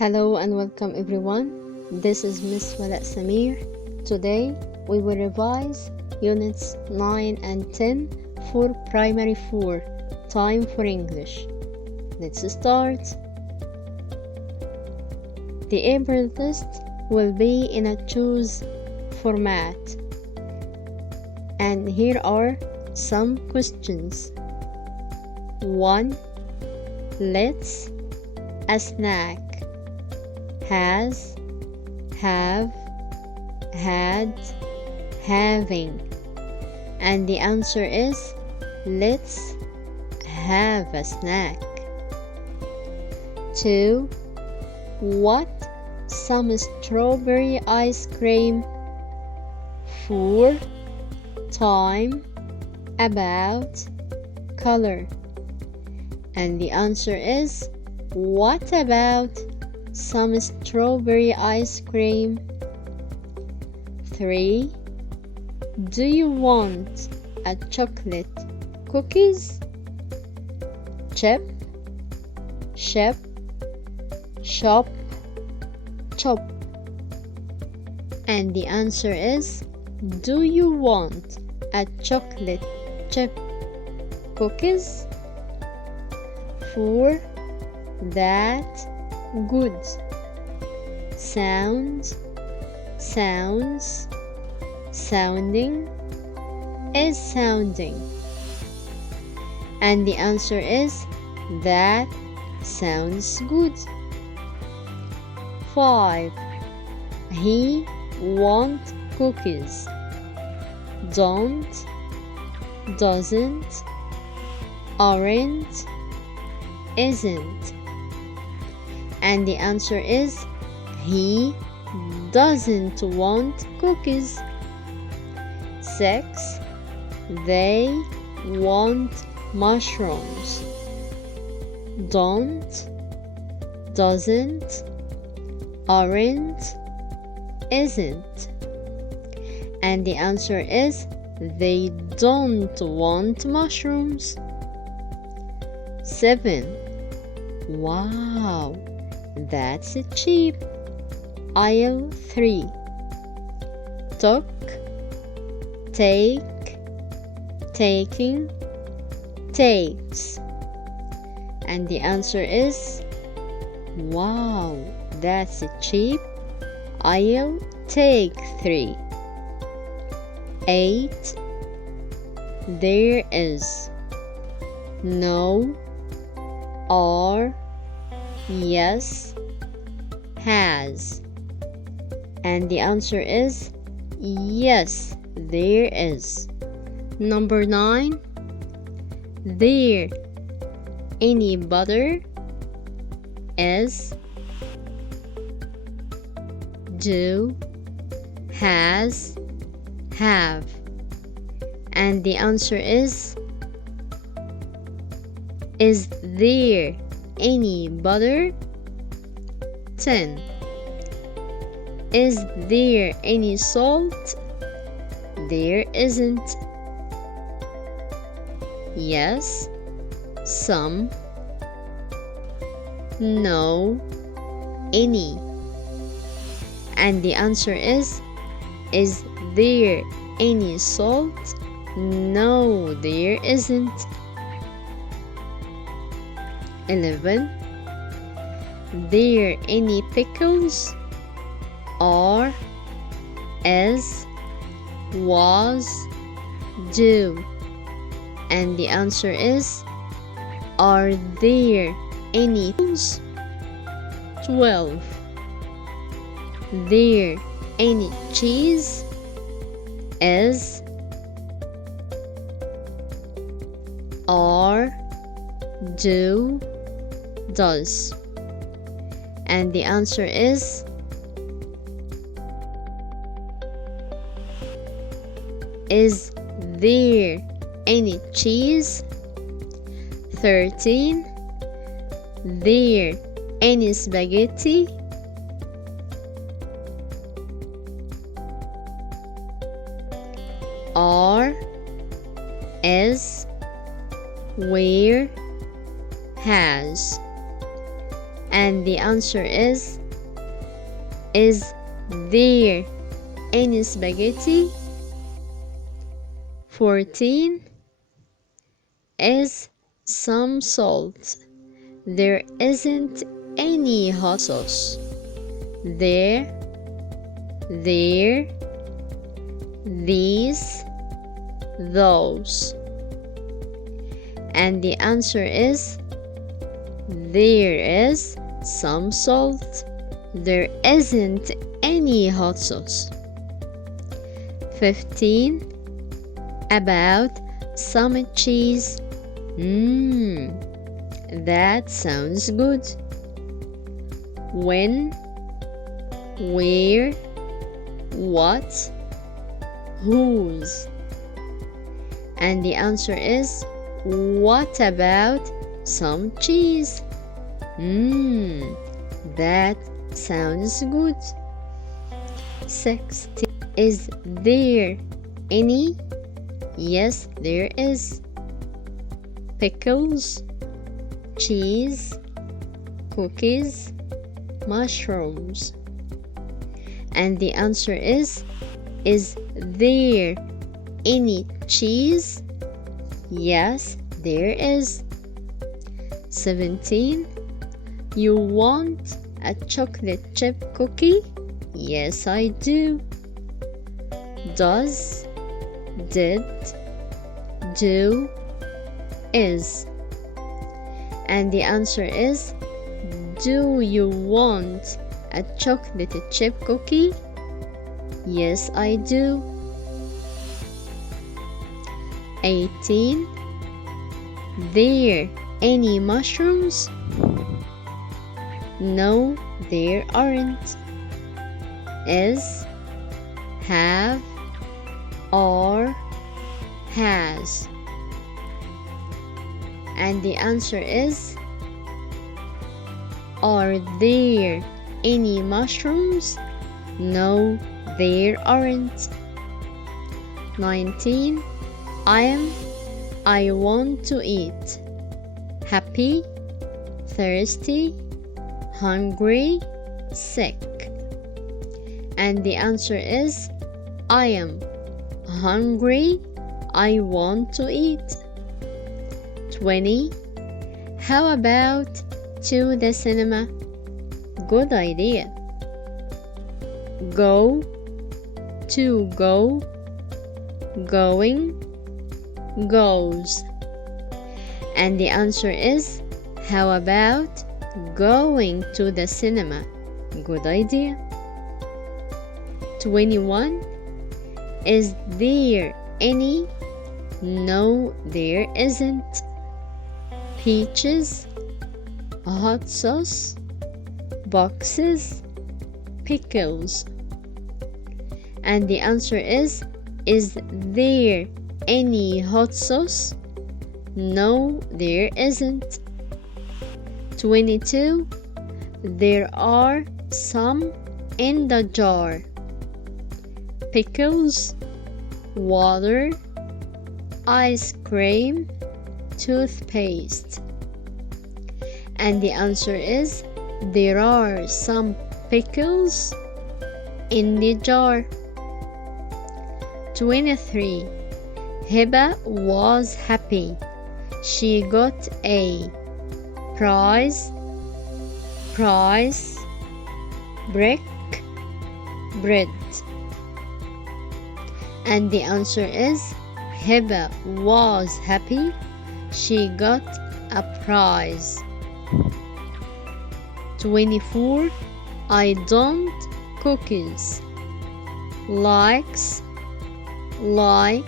Hello and welcome everyone. This is Miss Walaa Samir. Today we will revise units 9 and 10 for primary 4. Time for English. Let's start. The April test will be in a choose format. And here are some questions. 1. Let's a snack. Has, have, had, having. And the answer is let's have a snack. 2. What some strawberry ice cream for time about color. And the answer is what about some strawberry ice cream? 3. Do you want a chocolate cookies? Chip, ship, shop, chop. And the answer is do you want a chocolate chip cookies? 4. That good. Sound, sounds, sounding, is sounding. And the answer is that sounds good. 5. He want cookies. Don't, doesn't, aren't, isn't. And the answer is he doesn't want cookies. 6. They want mushrooms. Don't, doesn't, aren't, isn't. And the answer is they don't want mushrooms. 7. Wow, that's cheap. Aisle 3. Took, take, taking, takes. And the answer is wow, that's cheap. I'll take 3. 8. There is. No, are, yes, has. And the answer is yes, there is. Number 9. There any butter? Is, do, has, have. And the answer is there any butter? 10. Is there any salt? There isn't. Yes, some. No, any. And the answer is there any salt? No, there isn't. 11. There any pickles? Are, is, was, do. And the answer is are there any pickles? 12. There any cheese? Is, are, do, does. And the answer is there any cheese? 13. There any spaghetti? Are, is, where, has. And the answer is there any spaghetti? 14. Is some salt? There isn't any hot sauce. There, these, those. And the answer is there is some salt. There isn't any hot sauce. 15. About some cheese. That sounds good. When, where, what, whose. And the answer is what about some cheese? That sounds good. 16. Is there any? Yes, there is. Pickles, cheese, cookies, mushrooms. And the answer is there any cheese? Yes, there is. 17. You want a chocolate chip cookie? Yes, I do. Does, did, do, is. And the answer is do you want a chocolate chip cookie? Yes, I do. 18. There any mushrooms? No, there aren't. Is, have, are, has. And the answer is are there any mushrooms? No, there aren't. 19. I want to eat. Happy, thirsty, hungry, sick. And the answer is I am hungry. I want to eat. 20. How about to the cinema? Good idea. Go, to go, going, goes. And the answer is how about going to the cinema? Good idea. 21. Is there any? No, there isn't. Peaches, hot sauce, boxes, pickles. And the answer is there any hot sauce? No, there isn't. 22. There are some in the jar. Pickles, water, ice cream, toothpaste. And the answer is there are some pickles in the jar. 23. Hiba was happy. She got a prize, brick, bread. And the answer is Hiba was happy. She got a prize. 24. I don't cookies. Likes, like,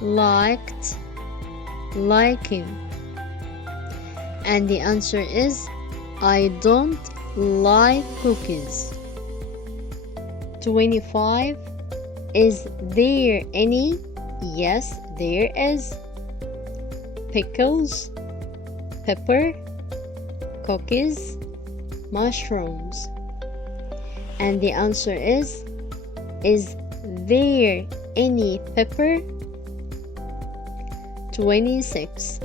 liked, liking. And the answer is I don't like cookies. 25. Is there any? Yes, there is. Pickles, pepper, cookies, mushrooms. And the answer is there any pepper? 26.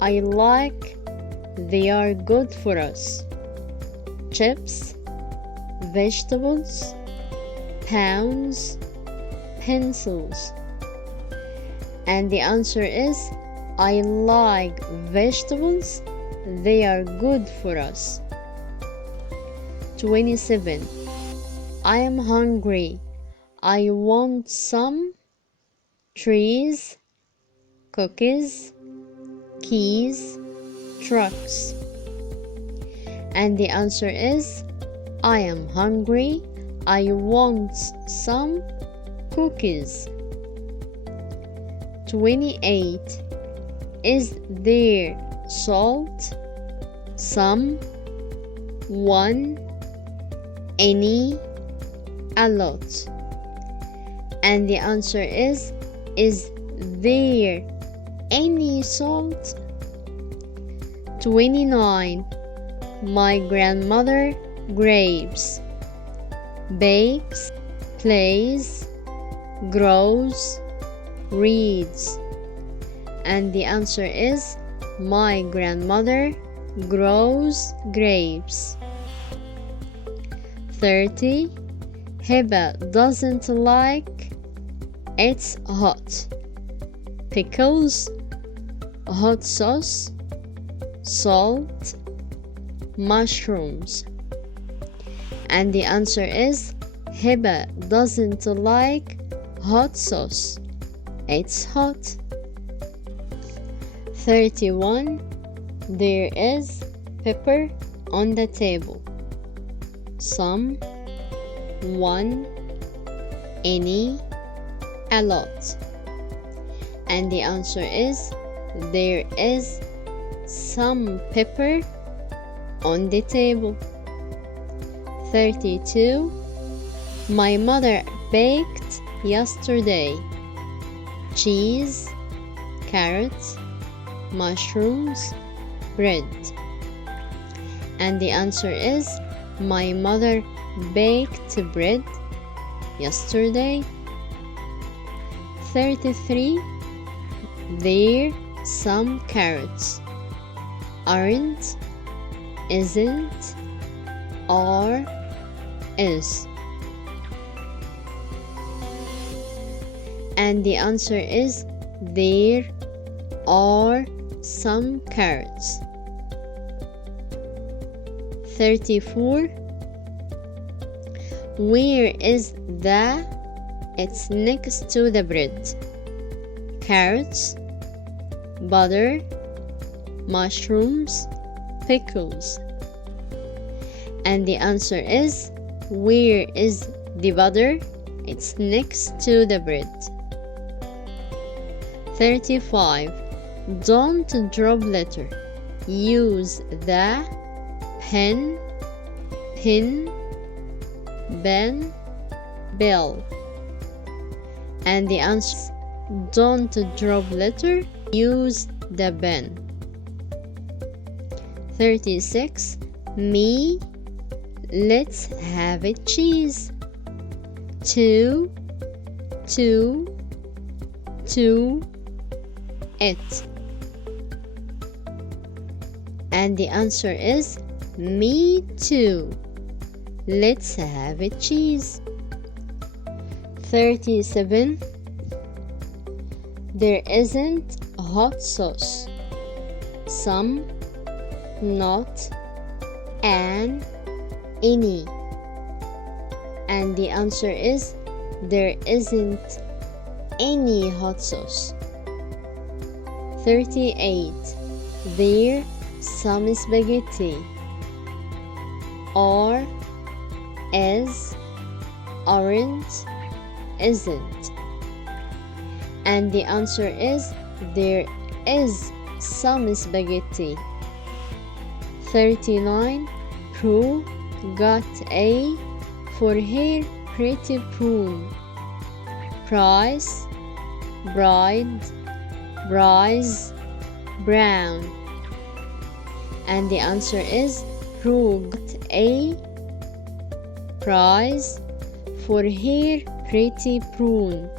I like they are good for us. Chips, vegetables, pounds, pencils. And the answer is, I like vegetables, they are good for us. 27. I am hungry, I want some trees, cookies, keys, trucks. And the answer is, I am hungry, I want some cookies. 28. Is there salt? Some, one, any, a lot. And the answer is there any salt? 29. My grandmother grapes, bakes, plays, grows, reads. And the answer is, my grandmother grows grapes. 30. Hiba doesn't like, it's hot, pickles, hot sauce, salt, mushrooms. And the answer is, Hiba doesn't like hot sauce, it's hot. 31. There is pepper on the table. Some, one, any, a lot. And the answer is, there is some pepper on the table. 32. My mother baked yesterday. Cheese, carrots, mushrooms, bread. And the answer is, my mother baked bread yesterday. 33. There some carrots. Aren't, isn't, are, is. And the answer is, there are some carrots. 34. Where is the? It's next to the bread. Carrots, butter, mushrooms, pickles. And the answer is, where is the butter? It's next to the bread. 35. Don't drop letter. Use the pen, pin, ben, bell. And the answer is, don't drop letter, use the pen. 36. Me, let's have a cheese. Two, it. And the answer is, me too. Let's have a cheese. 37. There isn't hot sauce. Some, not, an, any. And the answer is, there isn't any hot sauce. 38. There some spaghetti. Are, is, aren't, isn't. And the answer is, there is some spaghetti. 39. Prue got a for her pretty prune. Price, bride, prize, brown. And the answer is, Prue got a prize for her pretty prune.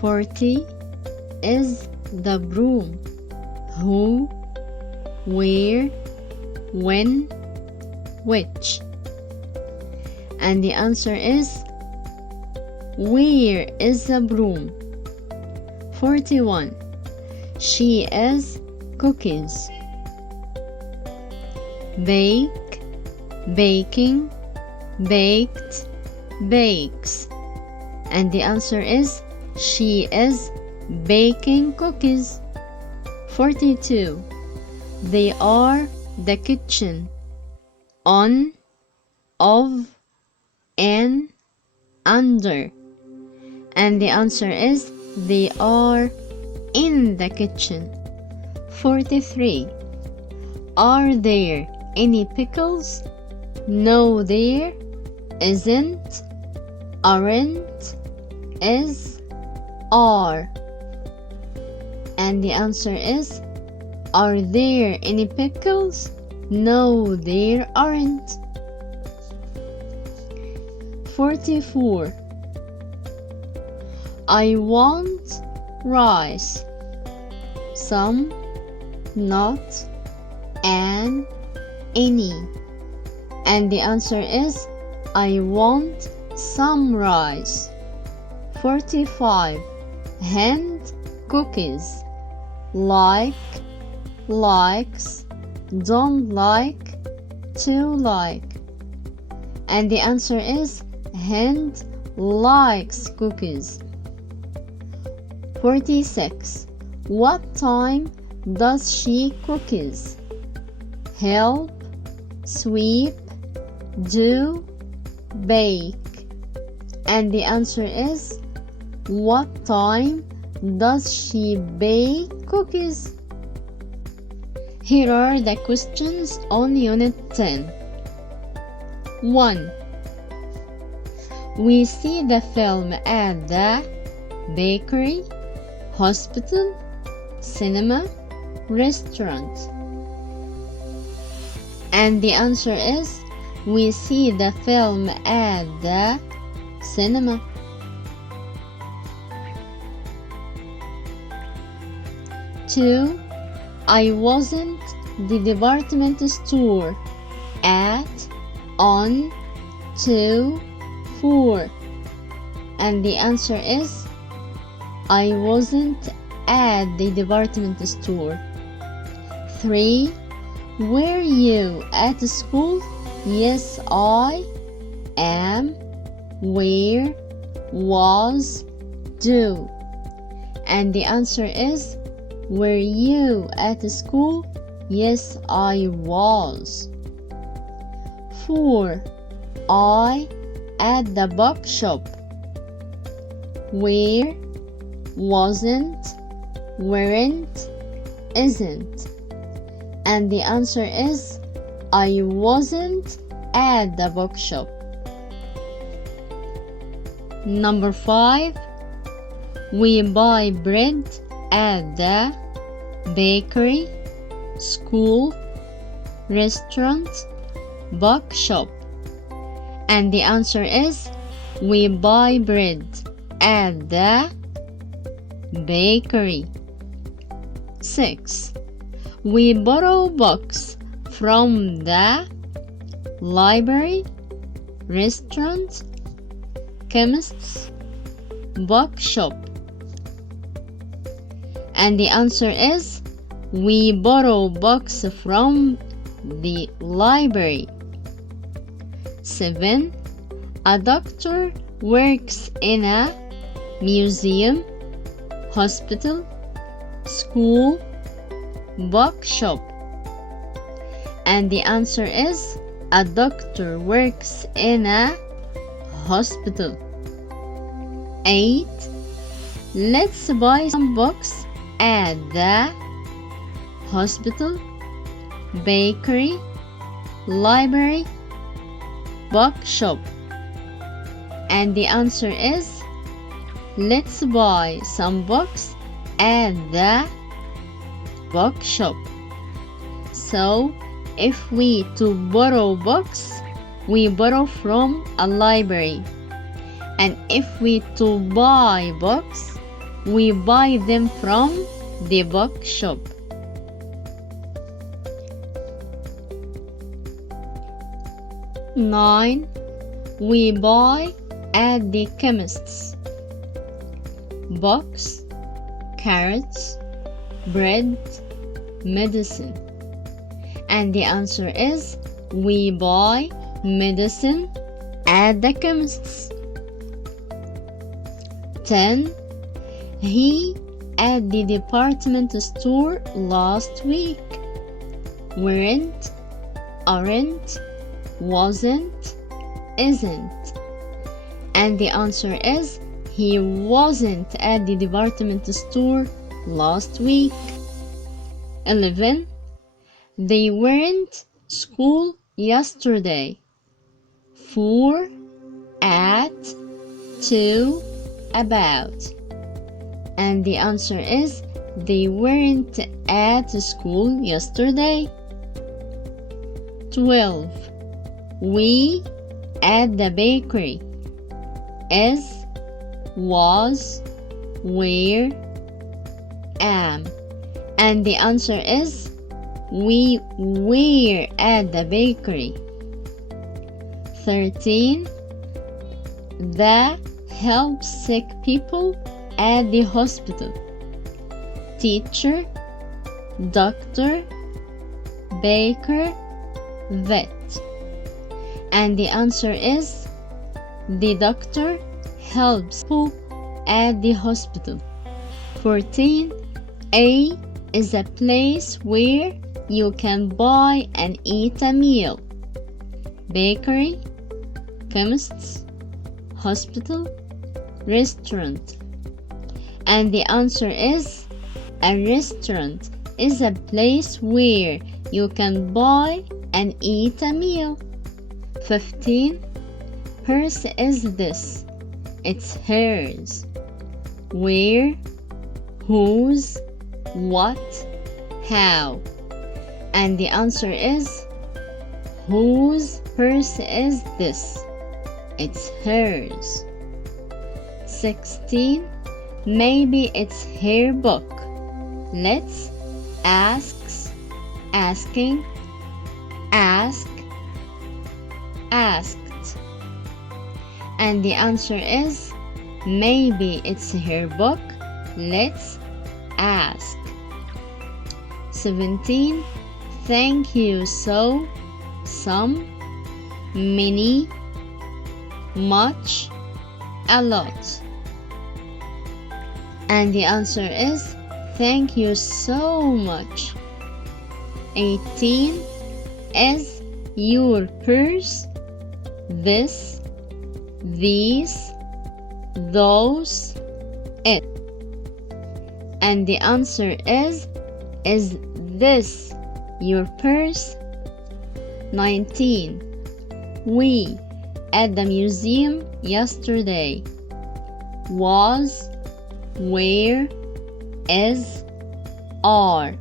40. Is the broom. who, where, when, which. And the answer is, where is the broom? 41. She is cookies. Bake, baking, baked, bakes. And the answer is, she is baking cookies. 42. They are the kitchen. On, of, in, under. And the answer is, they are in the kitchen. 43. Are there any pickles? No, there isn't, aren't, is, are. And the answer is, are there any pickles? No, there aren't. 44. I want rice. Some, not, and, any. And the answer is, I want some rice. 45. Hand cookies. Like, likes, don't like, to like. And the answer is, Hind likes cookies. 46. What time does she cookies? Help, sweep, do, bake. And the answer is, what time does she bake cookies? Here are the questions on Unit 10. 1. We see the film at the bakery, hospital, cinema, restaurant. And the answer is, we see the film at the cinema. 2. I wasn't the department store at, on, to, for. And the answer is, I wasn't at the department store. 3. Were you at school? Yes, I am, where, was, do. And the answer is, were you at school? Yes, I was. 4. I at the bookshop. Where, wasn't, weren't, isn't. And the answer is, I wasn't at the bookshop. Number 5. We buy bread at the bakery, school, restaurant, bookshop. And the answer is, we buy bread at the bakery. 6. We borrow books from the library, restaurant, chemist's, bookshop. And the answer is, we borrow books from the library. 7. A doctor works in a museum, hospital, school, bookshop. And the answer is, a doctor works in a hospital. 8. Let's buy some books at the hospital, bakery, library, bookshop. And the answer is, let's buy some books at the bookshop. So, if we to borrow books, we borrow from a library. And if we to buy books, we buy them from the bookshop. 9. We buy at the chemist's. Books, carrots, bread, medicine. And the answer is we buy medicine at the chemist's. 10. He at the department store last week. Weren't, aren't, wasn't, isn't. And the answer is he wasn't at the department store last week. 11. They weren't school yesterday. 4, at, 2, about. And the answer is they weren't at school yesterday. 12. We at the bakery. Is, was, were, am. And the answer is we were at the bakery. 13. The help sick people at the hospital. Teacher, doctor, baker, vet. And the answer is the doctor helps people at the hospital. 14. A is a place where you can buy and eat a meal. Bakery, chemists, hospital, restaurant. And the answer is a restaurant is a place where you can buy and eat a meal. 15. Hers is this. It's hers. Where, whose, what, how. And the answer is whose purse is this? It's hers. 16. Maybe it's her book. Let's, asks, asking, ask, asked. And the answer is maybe it's her book. Let's ask. 17. Thank you so, some, many, much, a lot. And the answer is thank you so much. 18. Is your purse this, these, those, it? And the answer is this your purse? 19. We at the museum yesterday. Was, where, is, are.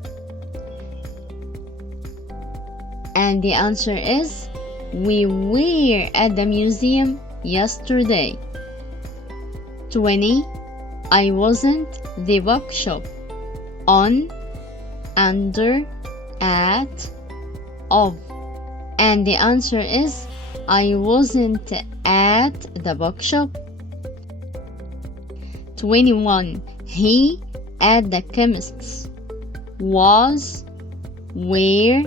And the answer is we were at the museum yesterday. 20. I wasn't the bookshop. On, under, at, of. And the answer is I wasn't at the bookshop. 21. He at the chemist's. Was, where,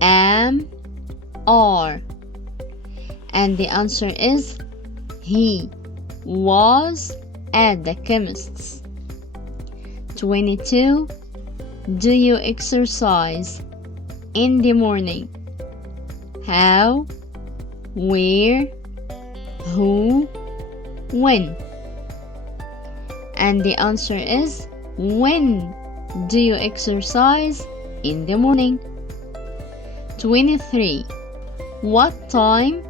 am, are. And the answer is he was at the chemist's. 22. Do you exercise in the morning? How, where, who, when. And the answer is when do you exercise in the morning? 23. What time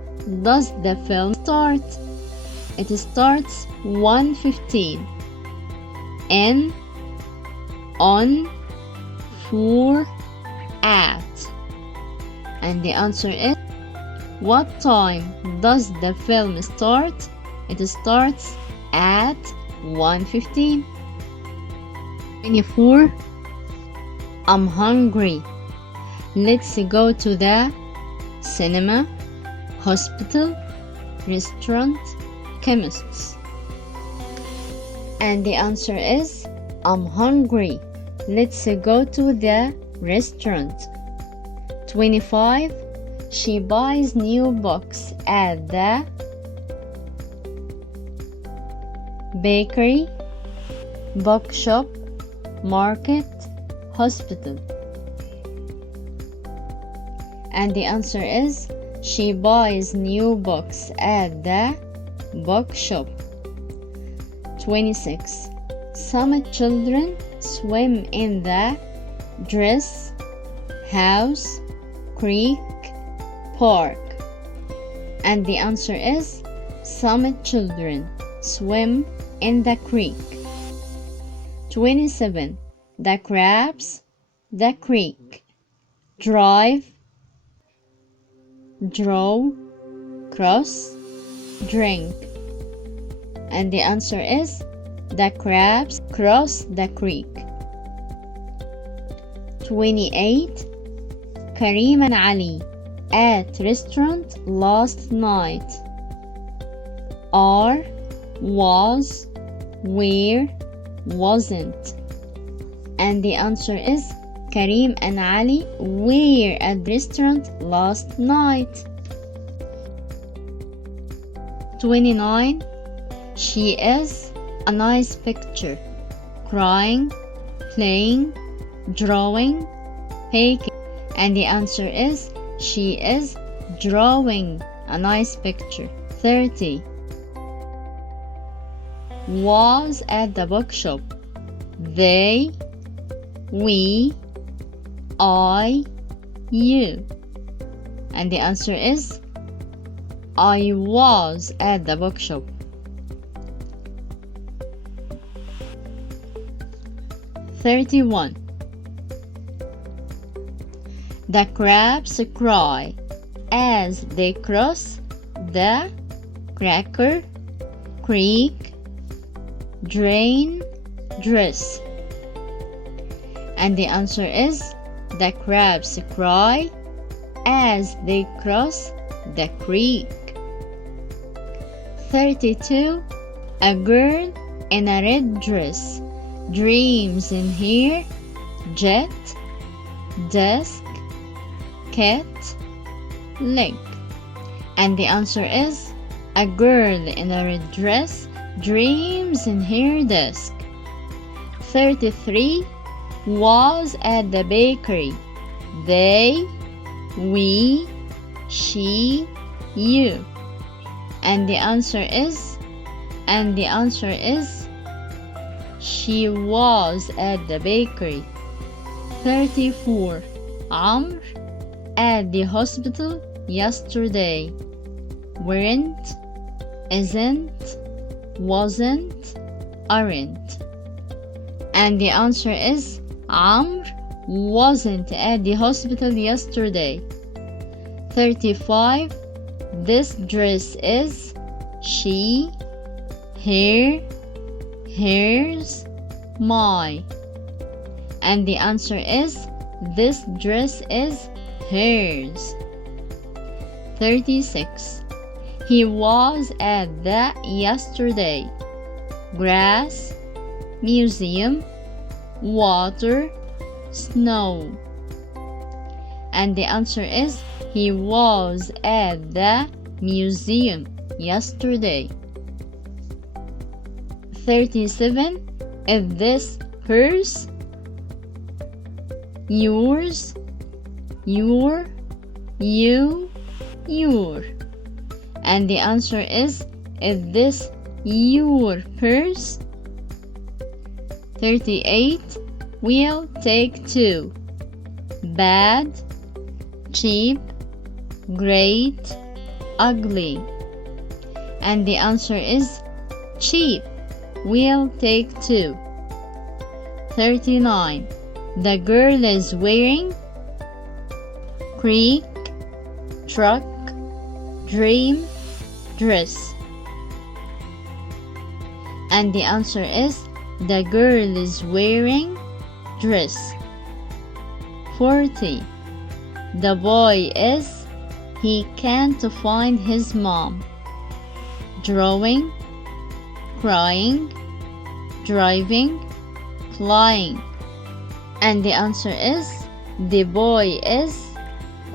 does the film start? It starts 1:15. In, on, for, at. And the answer is what time does the film start? It starts at 1:15. 24. I'm hungry. Let's go to the cinema, hospital, restaurant, chemists. And the answer is I'm hungry. Let's go to the restaurant. 25. She buys new books at the bakery, bookshop, market, hospital. And the answer is she buys new books at the bookshop. 26. Some children swim in the dress, house, creek, park. And the answer is some children swim in the creek. 27. The crabs, the creek, drive, draw, cross, drink. And the answer is the crabs cross the creek. 28. Kareem and Ali at restaurant last night. Are, was, were, wasn't. And the answer is Kareem and Ali were at the restaurant last night. 29. She is a nice picture. Crying, playing, drawing, baking. And the answer is she is drawing a nice picture. 30. Was at the bookshop. They, we, I, you. And the answer is I was at the bookshop. 31. The crabs cry as they cross the cracker, creek, drain, dress. And the answer is the crabs cry as they cross the creek. 32. A girl in a red dress dreams in her jet, desk, cat, leg. And the answer is a girl in a red dress dreams in her desk. 33. Was at the bakery. They, we, she, you. And the answer is she was at the bakery. 34. Amr at the hospital yesterday. Weren't, isn't, wasn't, aren't. And the answer is Amr wasn't at the hospital yesterday. 35. This dress is she, her, hers, my. And the answer is this dress is hers. 36. He was at the yesterday. Grass, museum, water, snow. And the answer is he was at the museum yesterday. 37. Is this purse yours, your, you, your? And the answer is this your purse? 38. We'll take two. Bad, cheap, great, ugly. And the answer is cheap. We'll take two. 39. The girl is wearing creek, truck, dream, dress. And the answer is the girl is wearing dress. 40. The boy is he can't find his mom. Drawing, crying, driving, flying. And the answer is, the boy is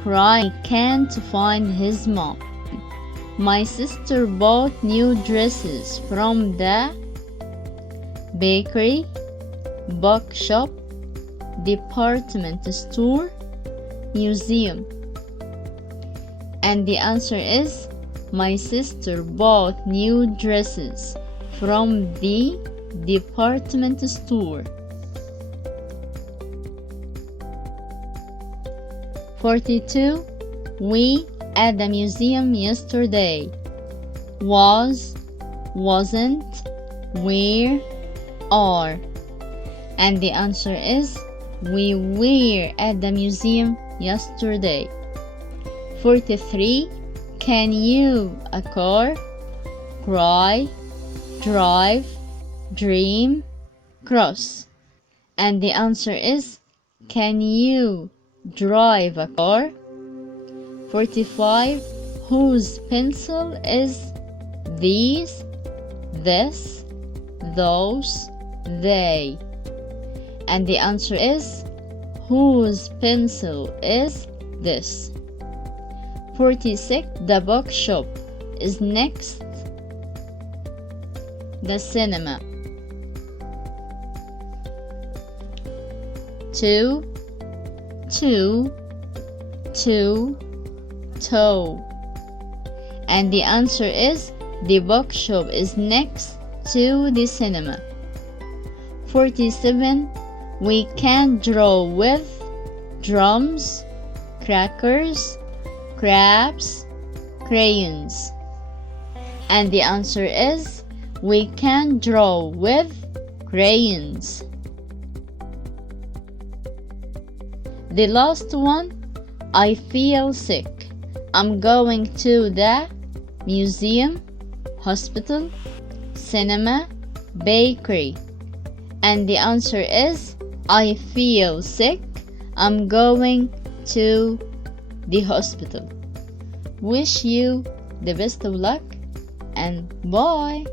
crying. He can't find his mom. My sister bought new dresses from the bakery, bookshop, department store, museum. And the answer is, my sister bought new dresses from the department store. 42. We at the museum yesterday. Was, wasn't, where, are. And the answer is, we were at the museum yesterday. 43. Can you a car, cry, drive, dream, cross. And the answer is, can you drive a car? 45. Whose pencil is these, this, those, they? And the answer is, whose pencil is this? 46. The bookshop is next the cinema. 2, 2, 2, toe. And the answer is, the bookshop is next to the cinema. 47. We can draw with drums, crackers, crabs, crayons. And the answer is, we can draw with crayons. The last one, I feel sick. I'm going to the museum, hospital, cinema, bakery. And the answer is, I feel sick. I'm going to the hospital. Wish you the best of luck and bye.